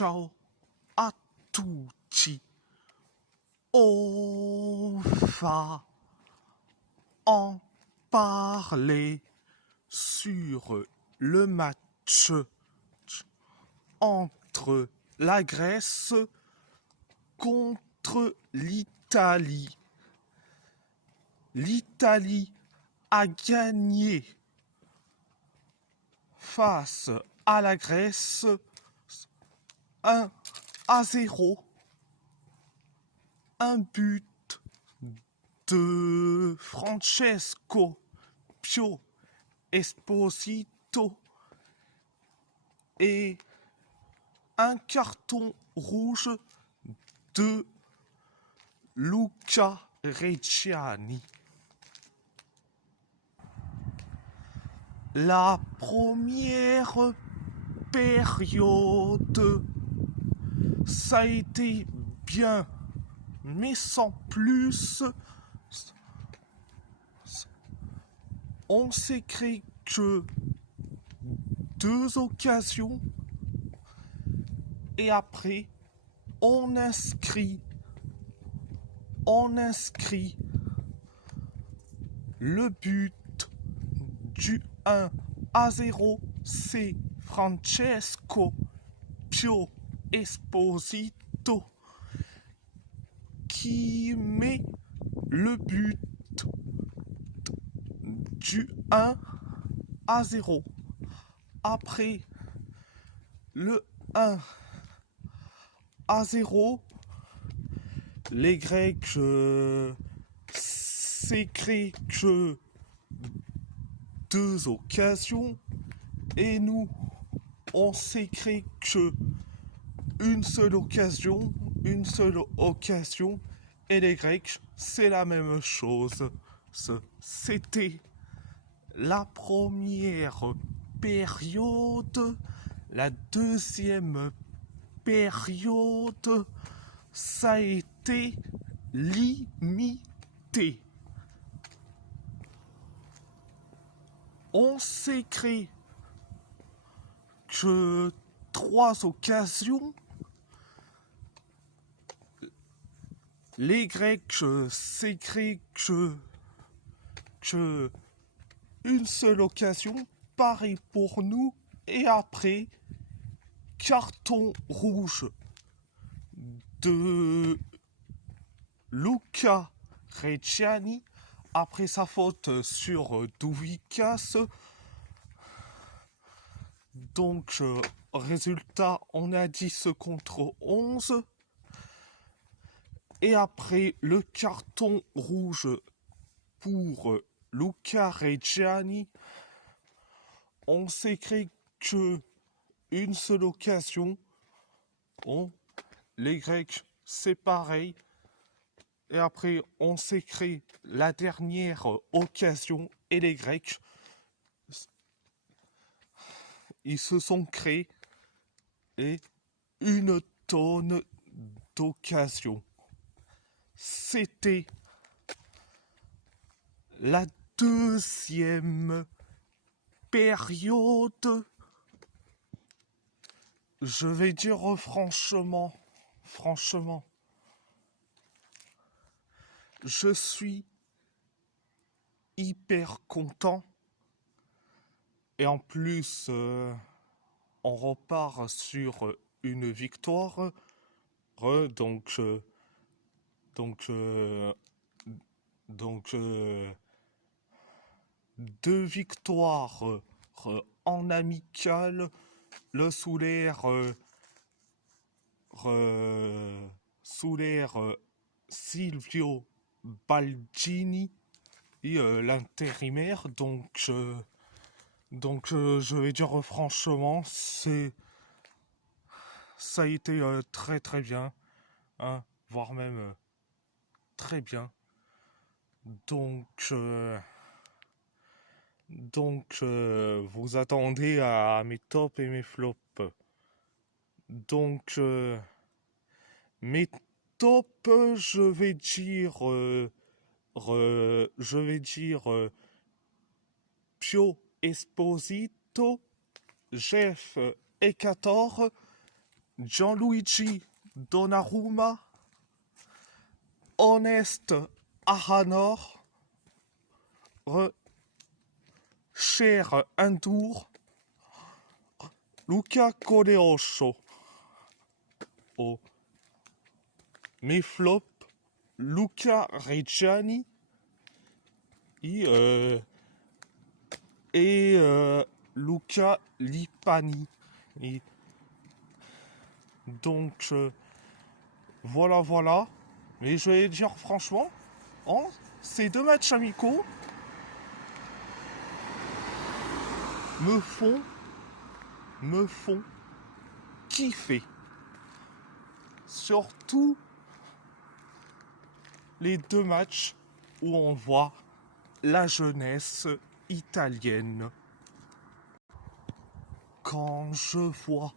Ciao à tutti. On va en parler sur le match entre la Grèce contre l'Italie. L'Italie a gagné face à la Grèce 1-0. Un but de Francesco Pio Esposito et un carton rouge de Luca Reggiani. La première période, ça a été bien, mais sans plus. On s'est créé que 2 occasions et après on inscrit le but du 1-0. C'est Francesco Pio Esposito qui met le but du 1-0. Après le 1-0, les Grecs s'est créé que 2 occasions et nous on s'est créé que une seule occasion et les Grecs c'est la même chose. C'était la première période. La deuxième période, ça a été limité. On s'est créé que 3 occasions. Les Grecs s'est créé que une seule occasion. Pareil pour nous. Et après, carton rouge de Luca Reggiani après sa faute sur Douvikas. Donc, résultat, on a 10 contre 11. Et après le carton rouge pour Luca Reggiani, on s'est créé que une seule occasion. Les Grecs, c'est pareil. Et après, on s'est créé la dernière occasion. Et les Grecs, ils se sont créés et une tonne d'occasions. C'était la deuxième période. Je vais dire franchement, je suis hyper content. Et en plus, on repart sur une victoire. Donc, 2 victoires en amical. Le sous l'air Silvio Baldini et l'intérimaire. Donc, je vais dire franchement, ça a été très très bien, hein, voire même très bien. Donc, vous attendez à mes tops et mes flops. Donc, mes tops, je vais dire Pio Esposito, Jeff Ekator, Gianluigi Donnarumma, Ernest Aranor, Cher Endur, Luca Coleocho. Oh. Mes flops, Luca Reggiani et Luca Lipani. Et donc, voilà. Mais je vais dire franchement, ces deux matchs amicaux me font kiffer. Surtout les deux matchs où on voit la jeunesse italienne. Quand je vois,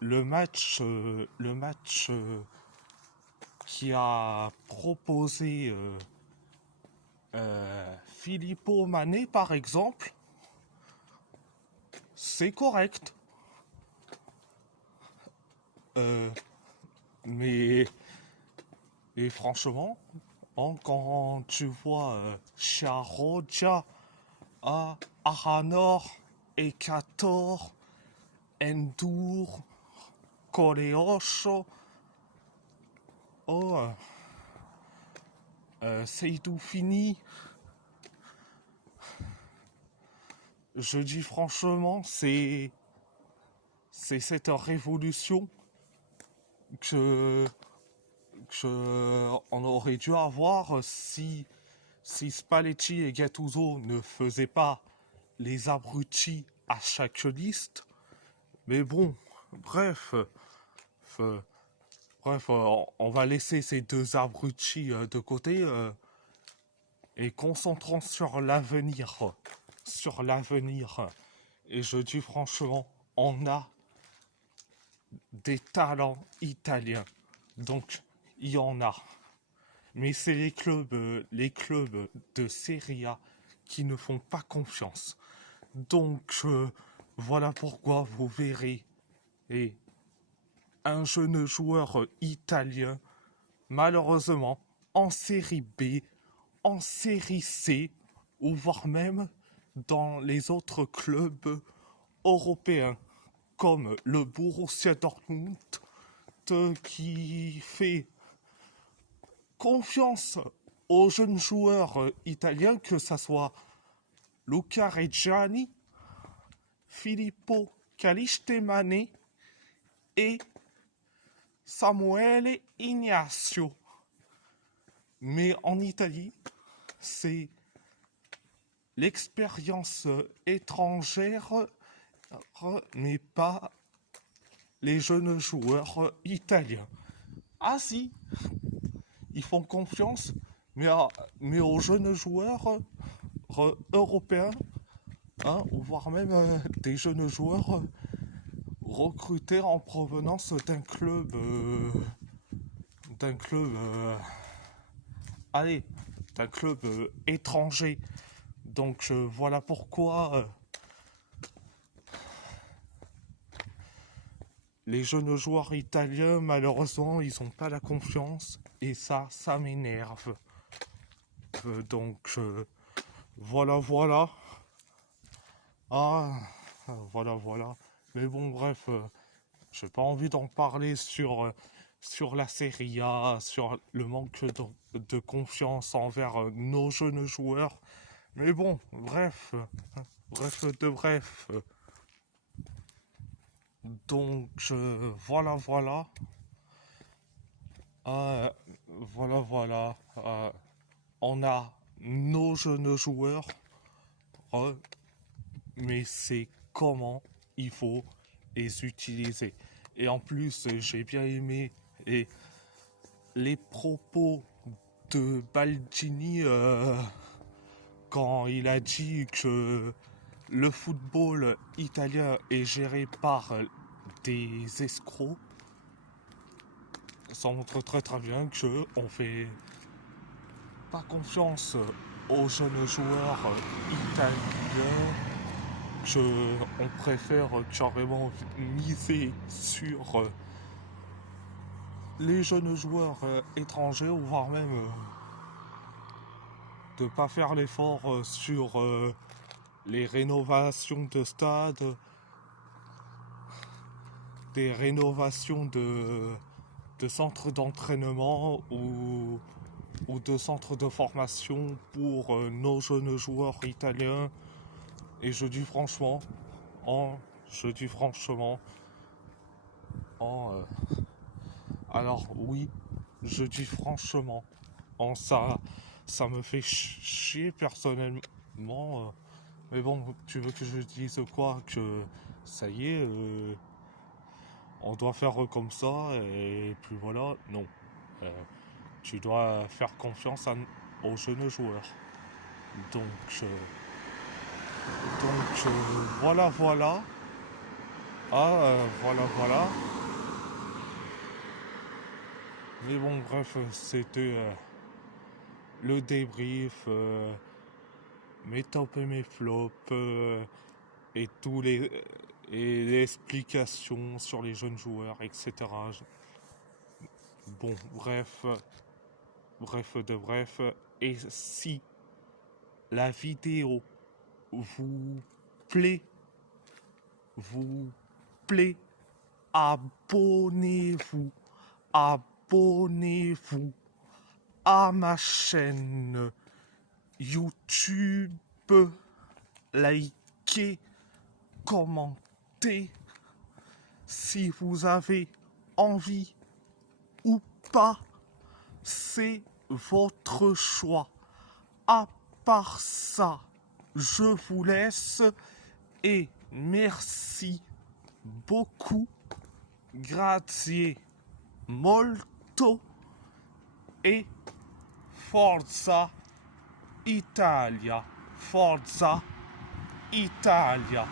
le match qui a proposé Filippo Mané par exemple, c'est correct. Mais et franchement, quand tu vois Chiarogia, Aranor, Ekator, Endur, Coleocho, Seydou Fini, je dis franchement, c'est cette révolution que on aurait dû avoir si Spalletti et Gattuso ne faisaient pas les abrutis à chaque liste. Mais bon, bref, on va laisser ces deux abrutis de côté et concentrons sur l'avenir. Et je dis franchement, on a des talents italiens. Donc, il y en a. Mais c'est les clubs de Serie A qui ne font pas confiance. Donc, voilà pourquoi vous verrez un jeune joueur italien, malheureusement, en série B, en série C, ou voire même dans les autres clubs européens, comme le Borussia Dortmund, qui fait confiance aux jeunes joueurs italiens, que ce soit Luca Reggiani, Filippo Caliste-Mané et Samuele Ignacio. Mais en Italie, c'est l'expérience étrangère, mais pas les jeunes joueurs italiens. Ah si, ils font confiance, mais aux jeunes joueurs européens, ou voire même des jeunes joueurs recrutés en provenance d'un club étranger. Donc voilà pourquoi les jeunes joueurs italiens, malheureusement, ils n'ont pas la confiance. Et ça m'énerve. Donc voilà. Voilà. Mais bon, bref, j'ai pas envie d'en parler sur la Serie A, sur le manque de confiance envers nos jeunes joueurs. Mais bon, bref. Donc, voilà. Voilà. On a nos jeunes joueurs, mais c'est comment il faut les utiliser. Et en plus, j'ai bien aimé les propos de Baldini quand il a dit que le football italien est géré par des escrocs. Ça montre très bien qu'on fait pas confiance aux jeunes joueurs italiens, on préfère carrément miser sur les jeunes joueurs étrangers, ou voire même de pas faire l'effort sur les rénovations de stades, des rénovations de centres d'entraînement ou de centres de formation pour nos jeunes joueurs italiens. Et je dis franchement, alors oui, je dis franchement, ça me fait chier personnellement. Mais bon, tu veux que je dise quoi? Que ça y est, on doit faire comme ça et puis voilà? Non. Euh, Tu dois faire confiance aux jeunes joueurs. Donc, voilà, voilà. Voilà. Mais bon, bref, c'était le débrief, mes tops et mes flops, et tous les et les explications sur les jeunes joueurs, etc. Bon, bref. Et si la vidéo vous plaît, vous plaît, abonnez-vous, abonnez-vous à ma chaîne YouTube, likez, commentez si vous avez envie ou pas, c'est votre choix. À part ça, je vous laisse et merci beaucoup, grazie molto et Forza Italia, Forza Italia.